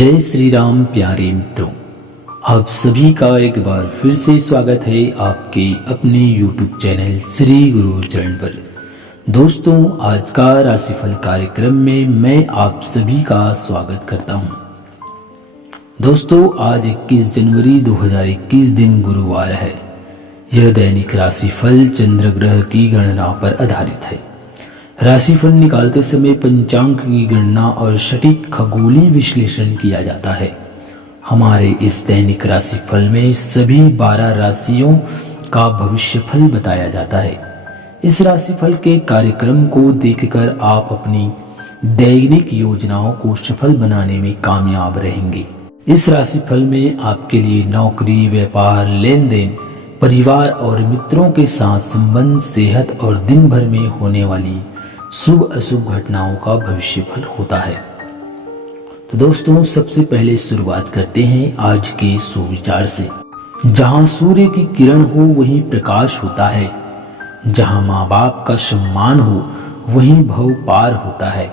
जय श्री राम प्यारे मित्रों, आप सभी का एक बार फिर से स्वागत है आपके अपने YouTube चैनल श्री गुरु चरण पर। दोस्तों, आज का राशिफल कार्यक्रम में मैं आप सभी का स्वागत करता हूं। दोस्तों, आज 21 जनवरी 2021 दिन गुरुवार है। यह दैनिक राशिफल चंद्र ग्रह की गणना पर आधारित है। राशिफल निकालते समय पंचांग की गणना और सटीक खगोलीय विश्लेषण किया जाता है। हमारे इस दैनिक राशिफल में सभी 12 राशियों का भविष्यफल बताया जाता है। इस राशिफल के कार्यक्रम को देखकर आप अपनी दैनिक योजनाओं को सफल बनाने में कामयाब रहेंगे। इस राशिफल में आपके लिए नौकरी, व्यापार, लेन देन, परिवार और मित्रों के साथ संबंध, सेहत और दिन भर में होने वाली शुभ अशुभ घटनाओं का भविष्यफल होता है। तो दोस्तों, सबसे पहले शुरुआत करते हैं आज के सुविचार से। जहां सूर्य की किरण हो वहीं प्रकाश होता है, जहां माँ बाप का सम्मान हो वहीं भव पार होता है,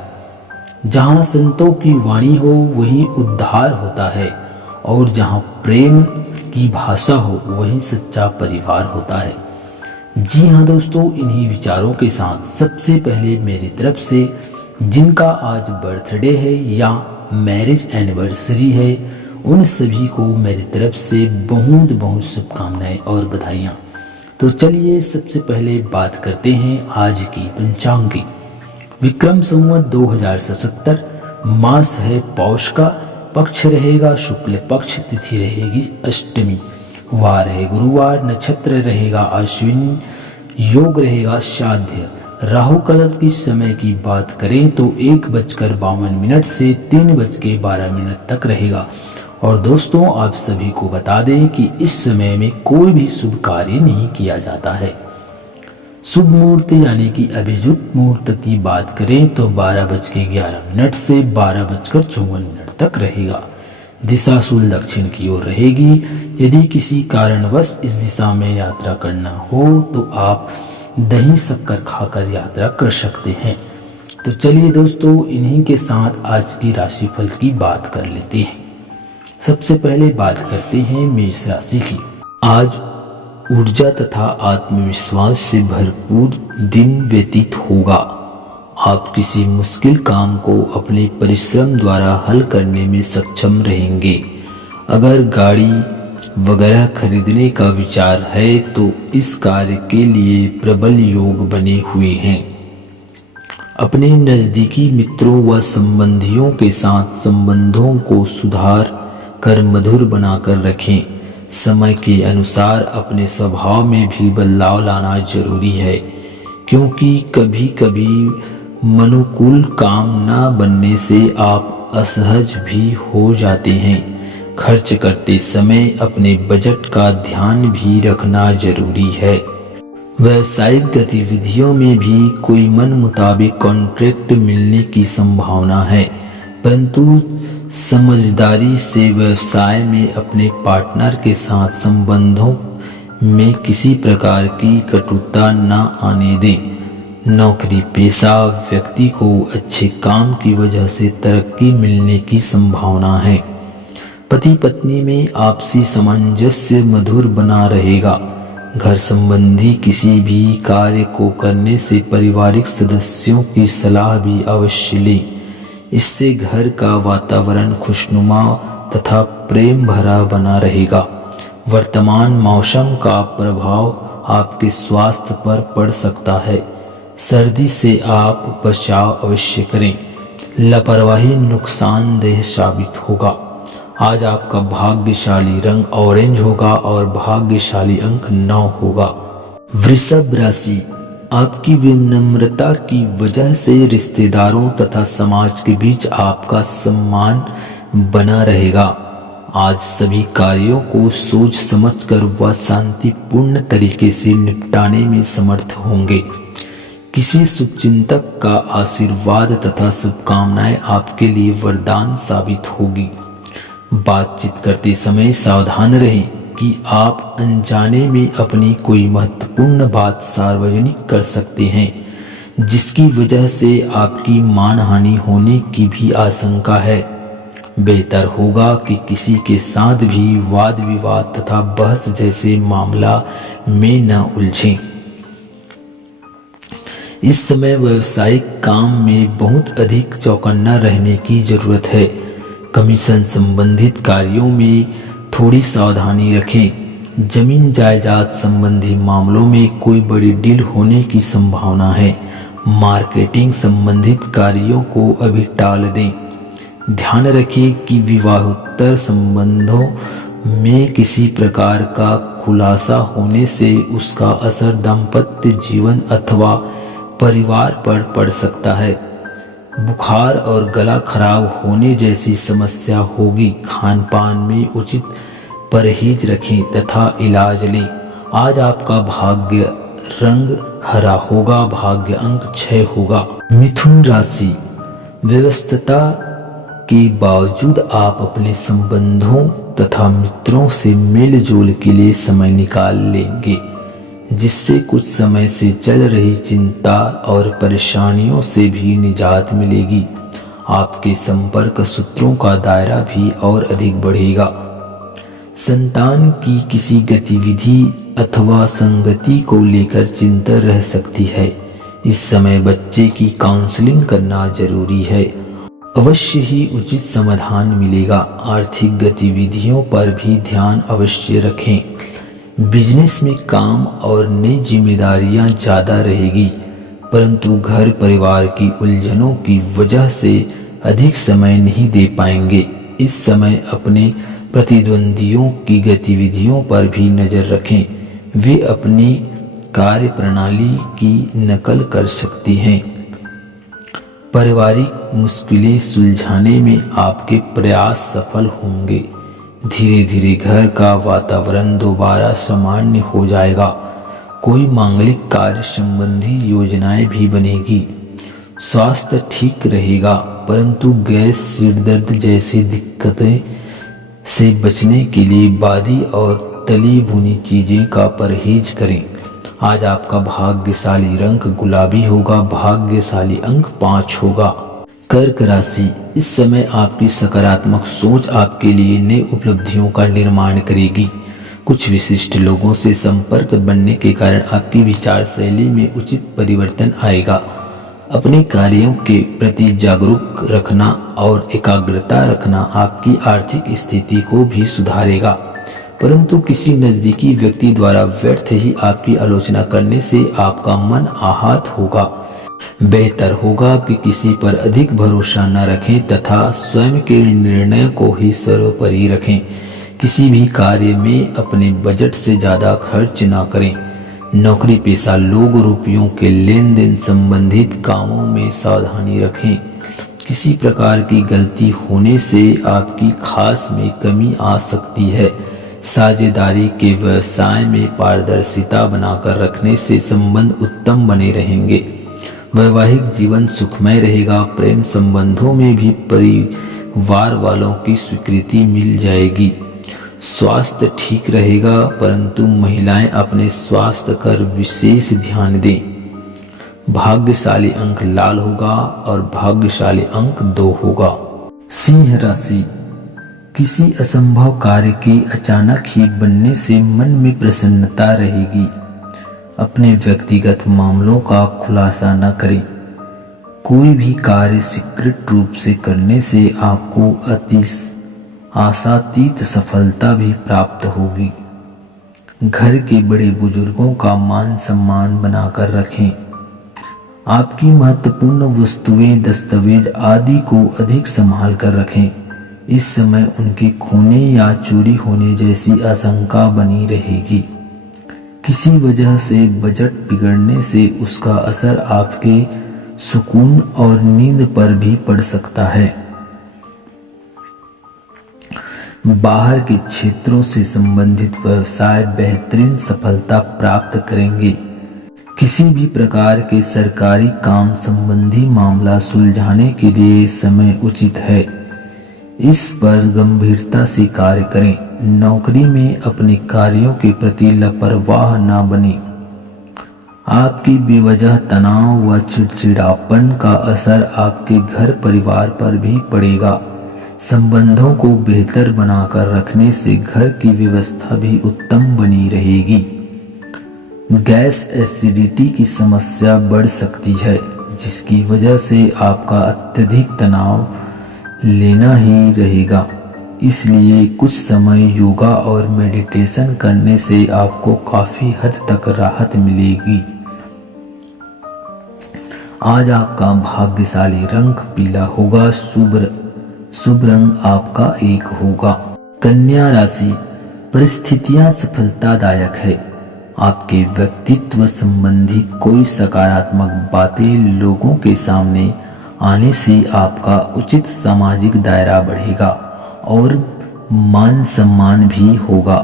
जहां संतों की वाणी हो वहीं उद्धार होता है, और जहां प्रेम की भाषा हो वहीं सच्चा परिवार होता है। जी हाँ दोस्तों, इन्हीं विचारों के साथ सबसे पहले मेरी तरफ से जिनका आज बर्थडे है या मैरिज एनिवर्सरी है, उन सभी को मेरी तरफ से बहुत बहुत शुभकामनाएं और बधाइयाँ। तो चलिए सबसे पहले बात करते हैं आज की पंचांग की। विक्रम संवत 2077, मास है पौष का, पक्ष रहेगा शुक्ल पक्ष, तिथि रहेगी अष्टमी, वार है गुरुवार, नक्षत्र रहेगा अश्विन, योग रहेगा श्राद्ध। राहु काल की समय की बात करें तो 1:52 से 3:12 तक रहेगा। और दोस्तों, आप सभी को बता दें कि इस समय में कोई भी शुभ कार्य नहीं किया जाता है। शुभ मुहूर्त यानी कि अभिजित मुहूर्त की बात करें तो 12:11 से 12:54 तक रहेगा। दिशा शूल दक्षिण की ओर रहेगी। यदि किसी कारणवश इस दिशा में यात्रा करना हो तो आप दही शक्कर खाकर यात्रा कर सकते हैं। तो चलिए दोस्तों, इन्हीं के साथ आज की राशिफल की बात कर लेते हैं। सबसे पहले बात करते हैं मेष राशि की। आज ऊर्जा तथा आत्मविश्वास से भरपूर दिन व्यतीत होगा। आप किसी मुश्किल काम को अपने परिश्रम द्वारा हल करने में सक्षम रहेंगे। अगर गाड़ी वगैरह खरीदने का विचार है तो इस कार्य के लिए प्रबल योग बने हुए हैं। अपने नज़दीकी मित्रों व संबंधियों के साथ संबंधों को सुधार कर मधुर बनाकर रखें। समय के अनुसार अपने स्वभाव में भी बदलाव लाना जरूरी है, क्योंकि कभी कभी मनुकूल काम न बनने से आप असहज भी हो जाते हैं। खर्च करते समय अपने बजट का ध्यान भी रखना जरूरी है। व्यावसायिक गतिविधियों में भी कोई मन मुताबिक कॉन्ट्रैक्ट मिलने की संभावना है, परंतु समझदारी से व्यवसाय में अपने पार्टनर के साथ संबंधों में किसी प्रकार की कटुता न आने दें। नौकरी पेशा व्यक्ति को अच्छे काम की वजह से तरक्की मिलने की संभावना है। पति पत्नी में आपसी सामंजस्य मधुर बना रहेगा। घर संबंधी किसी भी कार्य को करने से पारिवारिक सदस्यों की सलाह भी अवश्य लें। इससे घर का वातावरण खुशनुमा तथा प्रेम भरा बना रहेगा। वर्तमान मौसम का प्रभाव आपके स्वास्थ्य पर पड़ सकता है। सर्दी से आप बचाव अवश्य करें। लापरवाही नुकसानदेह साबित होगा। आज आपका भाग्यशाली रंग ऑरेंज होगा और भाग्यशाली अंक 9 होगा। वृषभ राशि, आपकी विनम्रता की वजह से रिश्तेदारों तथा समाज के बीच आपका सम्मान बना रहेगा। आज सभी कार्यों को सोच समझकर व शांतिपूर्ण तरीके से निपटाने में समर्थ होंगे। किसी शुभचिंतक का आशीर्वाद तथा शुभकामनाएं आपके लिए वरदान साबित होगी। बातचीत करते समय सावधान रहें कि आप अनजाने में अपनी कोई महत्वपूर्ण बात सार्वजनिक कर सकते हैं, जिसकी वजह से आपकी मानहानि होने की भी आशंका है। बेहतर होगा कि किसी के साथ भी वाद विवाद तथा बहस जैसे मामला में न उलझें। इस समय व्यवसायिक काम में बहुत अधिक चौकन्ना रहने की जरूरत है। कमीशन संबंधित कार्यों में थोड़ी सावधानी रखें। जमीन जायदाद संबंधी मामलों में कोई बड़ी डील होने की संभावना है। मार्केटिंग संबंधित कार्यों को अभी टाल दें। ध्यान रखें कि विवाहोत्तर संबंधों में किसी प्रकार का खुलासा होने से उसका असर दाम्पत्य जीवन अथवा परिवार पर पड़ सकता है। बुखार और गला खराब होने जैसी समस्या होगी। खान पान में उचित परहेज रखें तथा इलाज लें। आज आपका भाग्य रंग हरा होगा। भाग्य अंक 6 होगा। मिथुन राशि, व्यस्तता के बावजूद आप अपने संबंधों तथा मित्रों से मेल जोल के लिए समय निकाल लेंगे, जिससे कुछ समय से चल रही चिंता और परेशानियों से भी निजात मिलेगी। आपके संपर्क सूत्रों का दायरा भी और अधिक बढ़ेगा। संतान की किसी गतिविधि अथवा संगति को लेकर चिंता रह सकती है। इस समय बच्चे की काउंसलिंग करना जरूरी है। अवश्य ही उचित समाधान मिलेगा। आर्थिक गतिविधियों पर भी ध्यान अवश्य रखें। बिजनेस में काम और नई जिम्मेदारियां ज़्यादा रहेगी, परंतु घर परिवार की उलझनों की वजह से अधिक समय नहीं दे पाएंगे। इस समय अपने प्रतिद्वंदियों की गतिविधियों पर भी नज़र रखें। वे अपनी कार्य प्रणाली की नकल कर सकती हैं। पारिवारिक मुश्किलें सुलझाने में आपके प्रयास सफल होंगे। धीरे धीरे घर का वातावरण दोबारा सामान्य हो जाएगा। कोई मांगलिक कार्य संबंधी योजनाएं भी बनेगी। स्वास्थ्य ठीक रहेगा, परंतु गैस, सिर दर्द जैसी दिक्कतें से बचने के लिए बादी और तली भुनी चीजें का परहेज करें। आज आपका भाग्यशाली रंग गुलाबी होगा। भाग्यशाली अंक 5 होगा। कर्क राशि, इस समय आपकी सकारात्मक सोच आपके लिए नई उपलब्धियों का निर्माण करेगी। कुछ विशिष्ट लोगों से संपर्क बनने के कारण आपकी विचार शैली में उचित परिवर्तन आएगा। अपने कार्यों के प्रति जागरूक रखना और एकाग्रता रखना आपकी आर्थिक स्थिति को भी सुधारेगा, परंतु किसी नजदीकी व्यक्ति द्वारा व्यर्थ ही आपकी आलोचना करने से आपका मन आहत होगा। बेहतर होगा कि किसी पर अधिक भरोसा न रखें तथा स्वयं के निर्णय को ही सर्वोपरि रखें। किसी भी कार्य में अपने बजट से ज़्यादा खर्च न करें। नौकरी पेशा लोग रुपयों के लेन देन संबंधित कामों में सावधानी रखें। किसी प्रकार की गलती होने से आपकी खास में कमी आ सकती है। साझेदारी के व्यवसाय में पारदर्शिता बनाकर रखने से संबंध उत्तम बने रहेंगे। वैवाहिक जीवन सुखमय रहेगा। प्रेम संबंधों में भी परिवार वालों की स्वीकृति मिल जाएगी। स्वास्थ्य ठीक रहेगा, परंतु महिलाएं अपने स्वास्थ्य पर विशेष ध्यान दें। भाग्यशाली अंक लाल होगा और भाग्यशाली अंक 2 होगा। सिंह राशि, किसी असंभव कार्य के अचानक ही बनने से मन में प्रसन्नता रहेगी। अपने व्यक्तिगत मामलों का खुलासा न करें। कोई भी कार्य सीक्रेट रूप से करने से आपको अति आशातीत सफलता भी प्राप्त होगी। घर के बड़े बुजुर्गों का मान सम्मान बनाकर रखें। आपकी महत्वपूर्ण वस्तुएं, दस्तावेज आदि को अधिक संभाल कर रखें। इस समय उनके खोने या चोरी होने जैसी आशंका बनी रहेगी। किसी वजह से बजट बिगड़ने से उसका असर आपके सुकून और नींद पर भी पड़ सकता है। बाहर के क्षेत्रों से संबंधित व्यवसाय बेहतरीन सफलता प्राप्त करेंगे। किसी भी प्रकार के सरकारी काम संबंधी मामला सुलझाने के लिए समय उचित है। इस पर गंभीरता से कार्य करें। नौकरी में अपने कार्यों के प्रति लापरवाह न बने। आपकी बेवजह तनाव व चिड़चिड़ापन का असर आपके घर परिवार पर भी पड़ेगा। संबंधों को बेहतर बनाकर रखने से घर की व्यवस्था भी उत्तम बनी रहेगी। गैस एसिडिटी की समस्या बढ़ सकती है, जिसकी वजह से आपका अत्यधिक तनाव लेना ही रहेगा। इसलिए कुछ समय योगा और मेडिटेशन करने से आपको काफी हद तक राहत मिलेगी। आज आपका भाग्यशाली रंग पीला होगा। शुभ रंग आपका 1 होगा। कन्या राशि, परिस्थितियां सफलतादायक है। आपके व्यक्तित्व संबंधी कोई सकारात्मक बातें लोगों के सामने आने से आपका उचित सामाजिक दायरा बढ़ेगा और मान सम्मान भी होगा।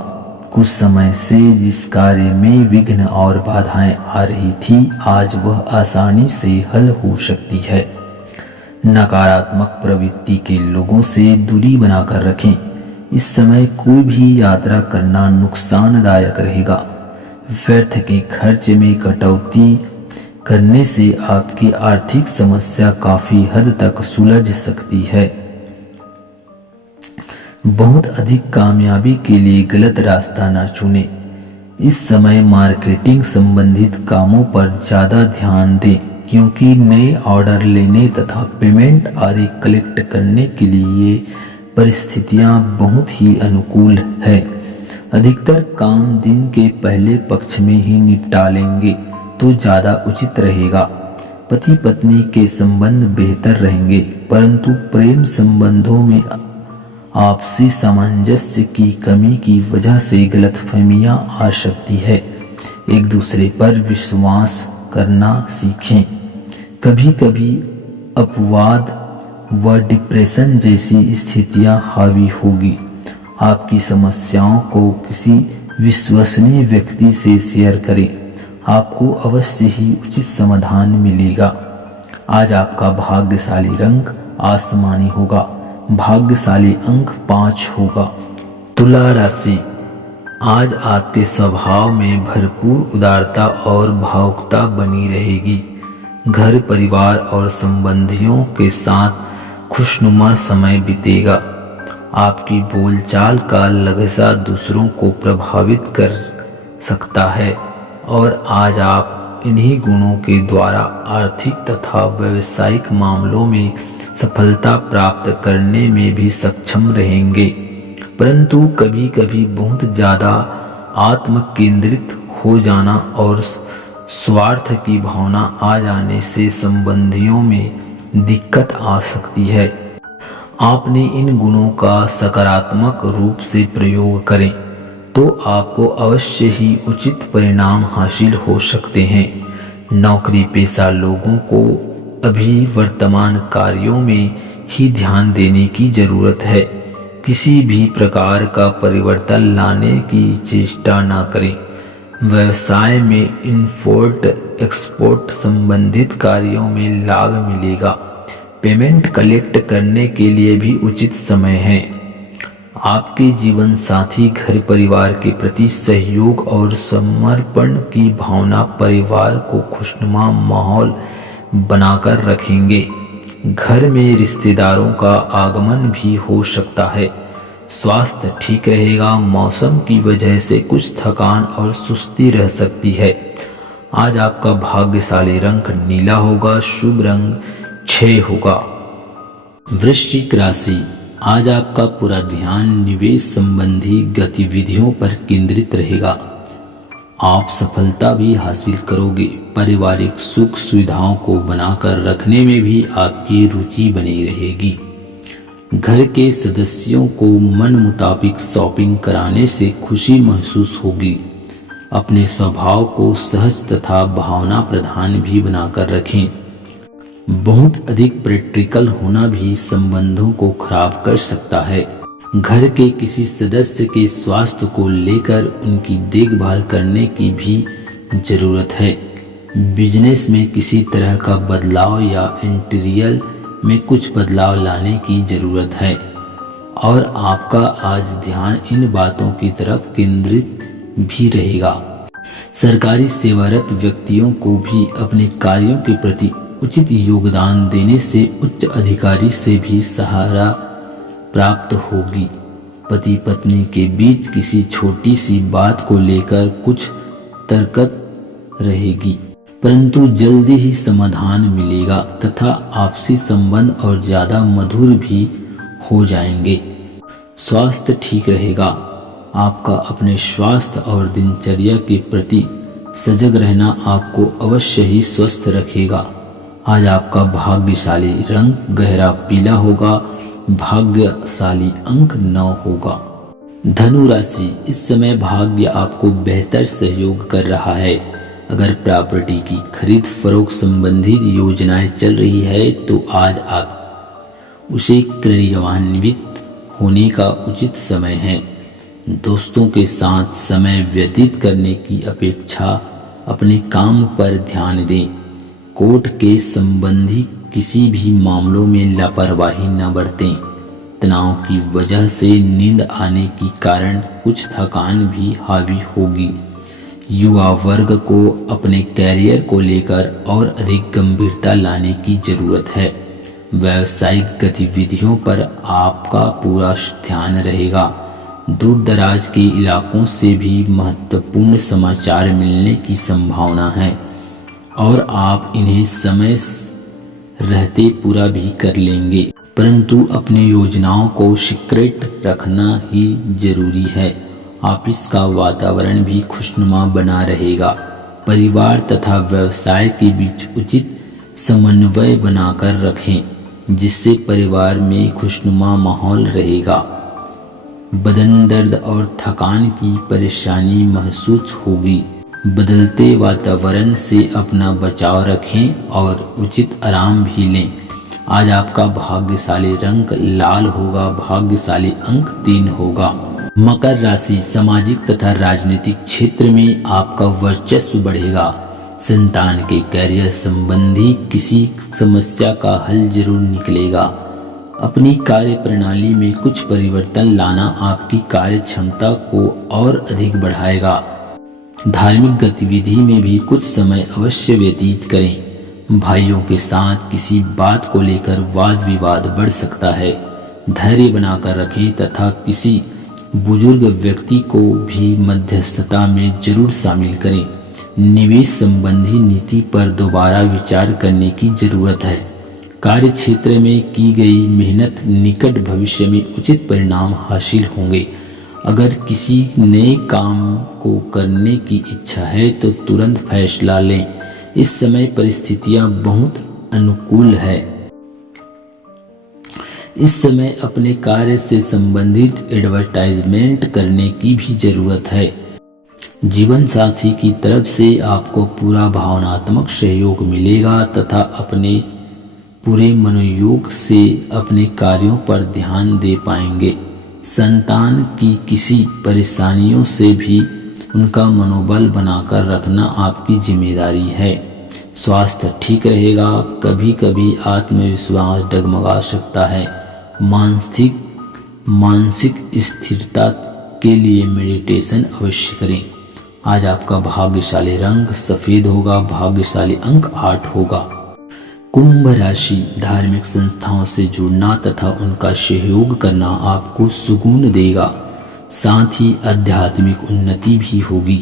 कुछ समय से जिस कार्य में विघ्न और बाधाएं आ रही थी, आज वह आसानी से हल हो सकती है। नकारात्मक प्रवृत्ति के लोगों से दूरी बनाकर रखें। इस समय कोई भी यात्रा करना नुकसानदायक रहेगा। व्यर्थ के खर्च में कटौती करने से आपकी आर्थिक समस्या काफी हद तक सुलझ सकती है। बहुत अधिक कामयाबी के लिए गलत रास्ता न चुनें। इस समय मार्केटिंग संबंधित कामों पर ज़्यादा ध्यान दें, क्योंकि नए ऑर्डर लेने तथा पेमेंट आदि कलेक्ट करने के लिए परिस्थितियां बहुत ही अनुकूल है। अधिकतर काम दिन के पहले पक्ष में ही निपटा लेंगे तो ज़्यादा उचित रहेगा। पति पत्नी के संबंध बेहतर रहेंगे, परंतु प्रेम संबंधों में आपसी सामंजस्य की कमी की वजह से गलतफहमियां आ सकती है। एक दूसरे पर विश्वास करना सीखें। कभी कभी अपवाद व डिप्रेशन जैसी स्थितियां हावी होगी। आपकी समस्याओं को किसी विश्वसनीय व्यक्ति से शेयर करें। आपको अवश्य ही उचित समाधान मिलेगा। आज आपका भाग्यशाली रंग आसमानी होगा। भाग्यशाली अंक 5 होगा। तुला राशि, आज आपके स्वभाव में भरपूर उदारता और भावुकता बनी रहेगी। घर परिवार और संबंधियों के साथ खुशनुमा समय बीतेगा। आपकी बोलचाल का लहजा दूसरों को प्रभावित कर सकता है और आज आप इन्हीं गुणों के द्वारा आर्थिक तथा व्यावसायिक मामलों में सफलता प्राप्त करने में भी सक्षम रहेंगे। परंतु कभी कभी बहुत ज़्यादा आत्म केंद्रित हो जाना और स्वार्थ की भावना आ जाने से संबंधियों में दिक्कत आ सकती है। आपने इन गुणों का सकारात्मक रूप से प्रयोग करें तो आपको अवश्य ही उचित परिणाम हासिल हो सकते हैं। नौकरी पेशा लोगों को अभी वर्तमान कार्यों में ही ध्यान देने की जरूरत है। किसी भी प्रकार का परिवर्तन लाने की चेष्टा न करें। व्यवसाय में इंपोर्ट एक्सपोर्ट संबंधित कार्यों में लाभ मिलेगा। पेमेंट कलेक्ट करने के लिए भी उचित समय है। आपके जीवन साथी घर परिवार के प्रति सहयोग और समर्पण की भावना परिवार को खुशनुमा माहौल बनाकर रखेंगे। घर में रिश्तेदारों का आगमन भी हो सकता है। स्वास्थ्य ठीक रहेगा। मौसम की वजह से कुछ थकान और सुस्ती रह सकती है। आज आपका भाग्यशाली रंग नीला होगा। शुभ रंग 6 होगा। वृश्चिक राशि, आज आपका पूरा ध्यान निवेश संबंधी गतिविधियों पर केंद्रित रहेगा। आप सफलता भी हासिल करोगे। पारिवारिक सुख सुविधाओं को बनाकर रखने में भी आपकी रुचि बनी रहेगी। घर के सदस्यों को मन मुताबिक शॉपिंग कराने से खुशी महसूस होगी। अपने स्वभाव को सहज तथा भावना प्रधान भी बनाकर रखें। बहुत अधिक प्रैक्टिकल होना भी संबंधों को खराब कर सकता है। घर के किसी सदस्य के स्वास्थ्य को लेकर उनकी देखभाल करने की भी जरूरत है। बिजनेस में किसी तरह का बदलाव या इंटीरियर में कुछ बदलाव लाने की जरूरत है और आपका आज ध्यान इन बातों की तरफ केंद्रित भी रहेगा। सरकारी सेवारत व्यक्तियों को भी अपने कार्यों के प्रति उचित योगदान देने से उच्च अधिकारी से भी सहारा प्राप्त होगी। पति पत्नी के बीच किसी छोटी सी बात को लेकर कुछ तर्कत रहेगी, परंतु जल्दी ही समाधान मिलेगा तथा आपसी संबंध और ज्यादा मधुर भी हो जाएंगे। स्वास्थ्य ठीक रहेगा। आपका अपने स्वास्थ्य और दिनचर्या के प्रति सजग रहना आपको अवश्य ही स्वस्थ रखेगा। आज आपका भाग्यशाली रंग गहरा पीला होगा। भाग्यशाली अंक 9 होगा। धनु राशि, इस समय भाग्य आपको बेहतर सहयोग कर रहा है। अगर प्रॉपर्टी की खरीद फरोख्त संबंधित योजनाएं चल रही है तो आज आप उसे क्रियान्वित होने का उचित समय है। दोस्तों के साथ समय व्यतीत करने की अपेक्षा अपने काम पर ध्यान दें। कोर्ट के संबंधी किसी भी मामलों में लापरवाही न बरतें। तनाव की वजह से नींद आने के कारण कुछ थकान भी हावी होगी। युवा वर्ग को अपने कैरियर को लेकर और अधिक गंभीरता लाने की जरूरत है। व्यावसायिक गतिविधियों पर आपका पूरा ध्यान रहेगा। दूर दराज के इलाकों से भी महत्वपूर्ण समाचार मिलने की संभावना है और आप इन्हें समय रहते पूरा भी कर लेंगे, परंतु अपनी योजनाओं को सीक्रेट रखना ही जरूरी है। ऑफिस का वातावरण भी खुशनुमा बना रहेगा। परिवार तथा व्यवसाय के बीच उचित समन्वय बनाकर रखें, जिससे परिवार में खुशनुमा माहौल रहेगा। बदन दर्द और थकान की परेशानी महसूस होगी। बदलते वातावरण से अपना बचाव रखें और उचित आराम भी लें। आज आपका भाग्यशाली रंग लाल होगा। भाग्यशाली अंक 3 होगा। मकर राशि, सामाजिक तथा राजनीतिक क्षेत्र में आपका वर्चस्व बढ़ेगा। संतान के कैरियर संबंधी किसी समस्या का हल जरूर निकलेगा। अपनी कार्य प्रणाली में कुछ परिवर्तन लाना आपकी कार्य क्षमता को और अधिक बढ़ाएगा। धार्मिक गतिविधि में भी कुछ समय अवश्य व्यतीत करें। भाइयों के साथ किसी बात को लेकर वाद विवाद बढ़ सकता है। धैर्य बनाकर रखें तथा किसी बुजुर्ग व्यक्ति को भी मध्यस्थता में जरूर शामिल करें। निवेश संबंधी नीति पर दोबारा विचार करने की जरूरत है। कार्य क्षेत्र में की गई मेहनत निकट भविष्य में उचित परिणाम हासिल होंगे। अगर किसी नए काम को करने की इच्छा है तो तुरंत फैसला लें। इस समय परिस्थितियां बहुत अनुकूल है। इस समय अपने कार्य से संबंधित एडवर्टाइजमेंट करने की भी जरूरत है। जीवन साथी की तरफ से आपको पूरा भावनात्मक सहयोग मिलेगा तथा अपने पूरे मनोयोग से अपने कार्यों पर ध्यान दे पाएंगे। संतान की किसी परेशानियों से भी उनका मनोबल बनाकर रखना आपकी जिम्मेदारी है। स्वास्थ्य ठीक रहेगा। कभी कभी आत्मविश्वास डगमगा सकता है। मानसिक स्थिरता के लिए मेडिटेशन अवश्य करें। आज आपका भाग्यशाली रंग सफेद होगा। भाग्यशाली अंक 8 होगा। कुंभ राशि, धार्मिक संस्थाओं से जुड़ना तथा उनका सहयोग करना आपको सुकून देगा। साथ ही आध्यात्मिक उन्नति भी होगी।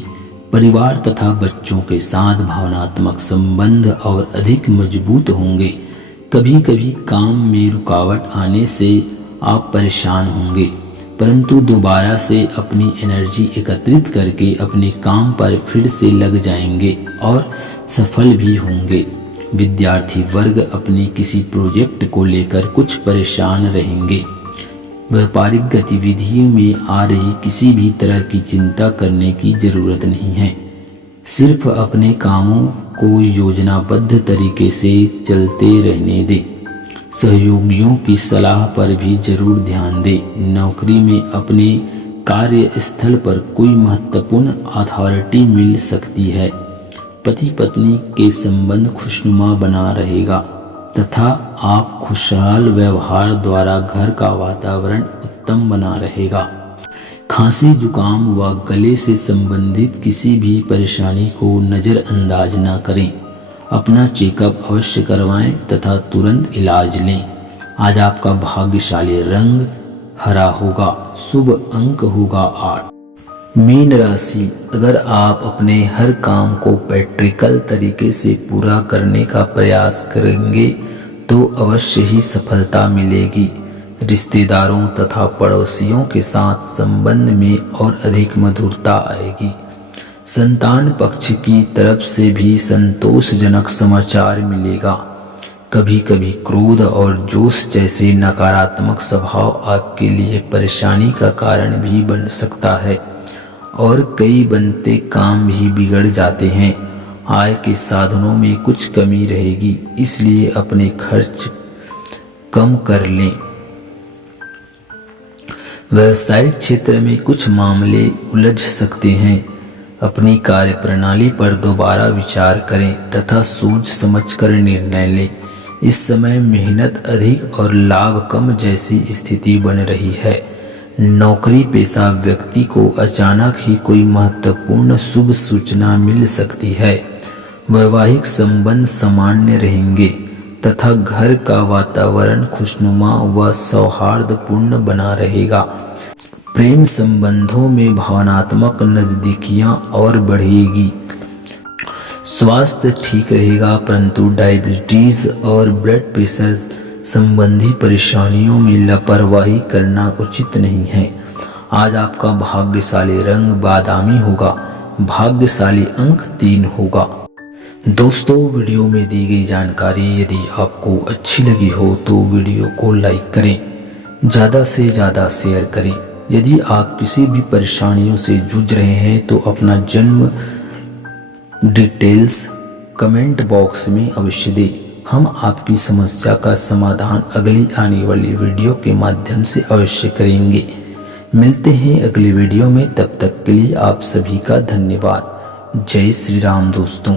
परिवार तथा बच्चों के साथ भावनात्मक संबंध और अधिक मजबूत होंगे। कभी कभी काम में रुकावट आने से आप परेशान होंगे, परंतु दोबारा से अपनी एनर्जी एकत्रित करके अपने काम पर फिर से लग जाएंगे और सफल भी होंगे। विद्यार्थी वर्ग अपने किसी प्रोजेक्ट को लेकर कुछ परेशान रहेंगे। व्यापारिक गतिविधियों में आ रही किसी भी तरह की चिंता करने की जरूरत नहीं है। सिर्फ अपने कामों को योजनाबद्ध तरीके से चलते रहने दें। सहयोगियों की सलाह पर भी जरूर ध्यान दें। नौकरी में अपने कार्यस्थल पर कोई महत्वपूर्ण अथॉरिटी मिल सकती है। पति पत्नी के संबंध खुशनुमा बना रहेगा तथा आप खुशहाल व्यवहार द्वारा घर का वातावरण उत्तम बना रहेगा। खांसी, जुकाम व गले से संबंधित किसी भी परेशानी को नज़रअंदाज न करें। अपना चेकअप अवश्य करवाएं तथा तुरंत इलाज लें। आज आपका भाग्यशाली रंग हरा होगा। शुभ अंक होगा 8। मीन राशि, अगर आप अपने हर काम को प्रैक्टिकल तरीके से पूरा करने का प्रयास करेंगे तो अवश्य ही सफलता मिलेगी। रिश्तेदारों तथा पड़ोसियों के साथ संबंध में और अधिक मधुरता आएगी। संतान पक्ष की तरफ से भी संतोषजनक समाचार मिलेगा। कभी कभी क्रोध और जोश जैसे नकारात्मक स्वभाव आपके लिए परेशानी का कारण भी बन सकता है और कई बनते काम भी बिगड़ जाते हैं। आय के साधनों में कुछ कमी रहेगी, इसलिए अपने खर्च कम कर लें। व्यवसायिक क्षेत्र में कुछ मामले उलझ सकते हैं। अपनी कार्य प्रणाली पर दोबारा विचार करें तथा सोच समझकर निर्णय लें। इस समय मेहनत अधिक और लाभ कम जैसी स्थिति बन रही है। नौकरी पेशा व्यक्ति को अचानक ही कोई महत्वपूर्ण शुभ सूचना मिल सकती है। वैवाहिक संबंध सामान्य रहेंगे तथा घर का वातावरण खुशनुमा व सौहार्दपूर्ण बना रहेगा। प्रेम संबंधों में भावनात्मक नजदीकियां और बढ़ेगी। स्वास्थ्य ठीक रहेगा, परंतु डायबिटीज और ब्लड प्रेशर संबंधी परेशानियों में लापरवाही करना उचित नहीं है। आज आपका भाग्यशाली रंग बादामी होगा। भाग्यशाली अंक 3 होगा। दोस्तों, वीडियो में दी गई जानकारी यदि आपको अच्छी लगी हो तो वीडियो को लाइक करें, ज़्यादा से ज़्यादा शेयर करें। यदि आप किसी भी परेशानियों से जूझ रहे हैं तो अपना जन्म डिटेल्स कमेंट बॉक्स में अवश्य दें। हम आपकी समस्या का समाधान अगली आने वाली वीडियो के माध्यम से अवश्य करेंगे। मिलते हैं अगली वीडियो में, तब तक के लिए आप सभी का धन्यवाद। जय श्री राम दोस्तों।